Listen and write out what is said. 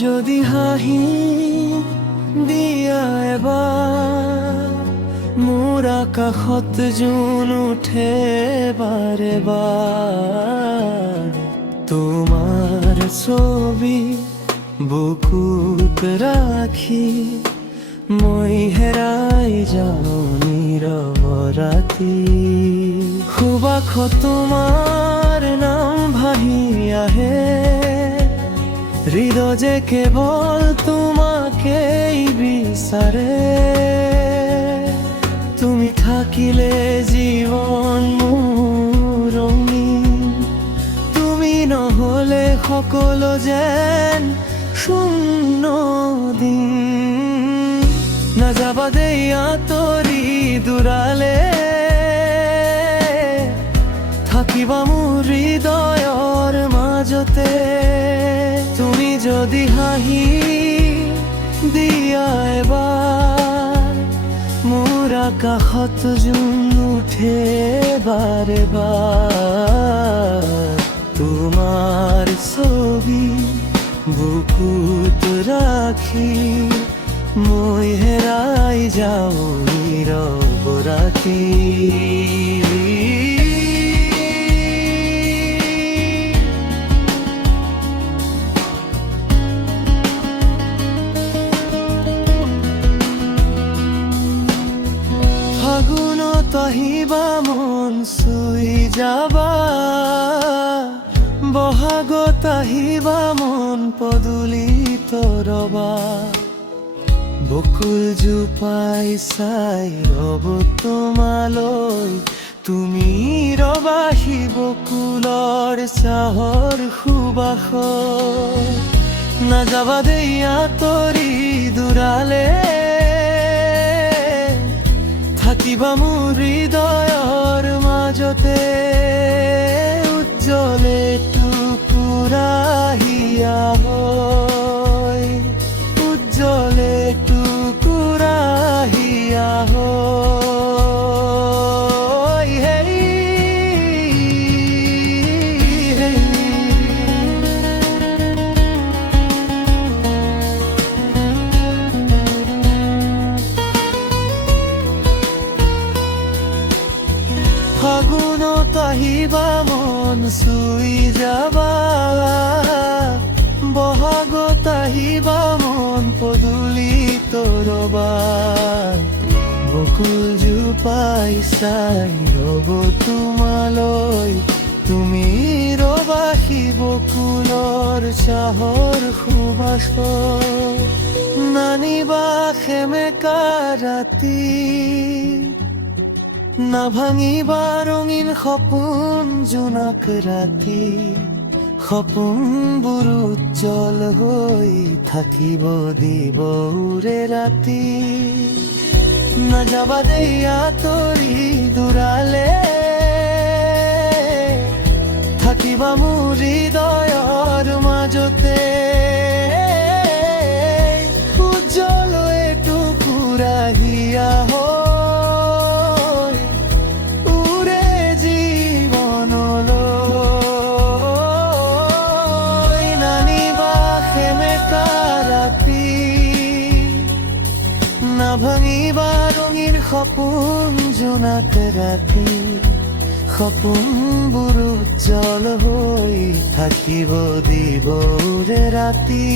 যদি হাঁহি দিয়া এবাৰ মোৰ আকাশত জোন উঠে বাৰে বাৰ তোমাৰ ছবি বুকুত ৰাখি মই হেৰাই যাওঁ নীৰৱ ৰাতি সুবাসত তোমাৰ নাম ভাহি আহে হৃদয় যে কেৱল তোমাকেই বিচাৰে তুমি থাকিলে জীৱন মোৰ ৰঙীন তুমি নহ'লে সকলো যেন শূন্য দিন নাযাবা দেই আঁতৰি দূৰালে থাকিবা মোৰ হৃদয়ৰ মাজতে তুমি যদি হাঁহি দিয়া এবাৰ মোৰ আকাশত জোন উঠে বাৰে বাৰ তোমাৰ ছবি বুকুত ৰাখি মই হেৰাই যাওঁ নীৰৱ ৰাতি ফাগুনত আহিবা মন চুই যাবা বহাগত আহিবা মন পদূলিত ৰবা বকুল জোপাই চাই ৰব তোমালৈ তুমি ৰবাহি বকুলৰ চাহৰ সুবাসত নাযাবা দেই আঁতৰি দূৰালে থাকিবা মোৰ হৃদয়ৰ মাজতে উজ্জ্বলে টুকুৰা হিয়া হৈ উজ্জ্বলে টুকুৰা হিয়া হৈ হেই হেই ফাগুনত আহিবা মন চুই যাবা বহাগত আহিবা মন পদূলিত ৰবা বকুল জোপাই চাই ৰব তোমালৈ তুমি ৰবাহি বকুলৰ চাহৰ সুবাসত নানিবা সেমেকা ৰাতি নাভাঙিবা ৰঙীন সপোন জোনাক ৰাতি সপোনবোৰ উজ্জ্বল হৈ থাকিব দিব উৰে ৰাতি নাযাবা দেই আঁতৰি দূৰালে থাকিবা মোৰ হৃদয়ৰ মাজতে উজ্জ্বল এটুকুৰা হিয়া নাভাঙিবা ৰঙীন সপোন জোনাক ৰাতি সপোনবোৰ উজ্জ্বল হৈ থাকিব দিব উৰে ৰাতি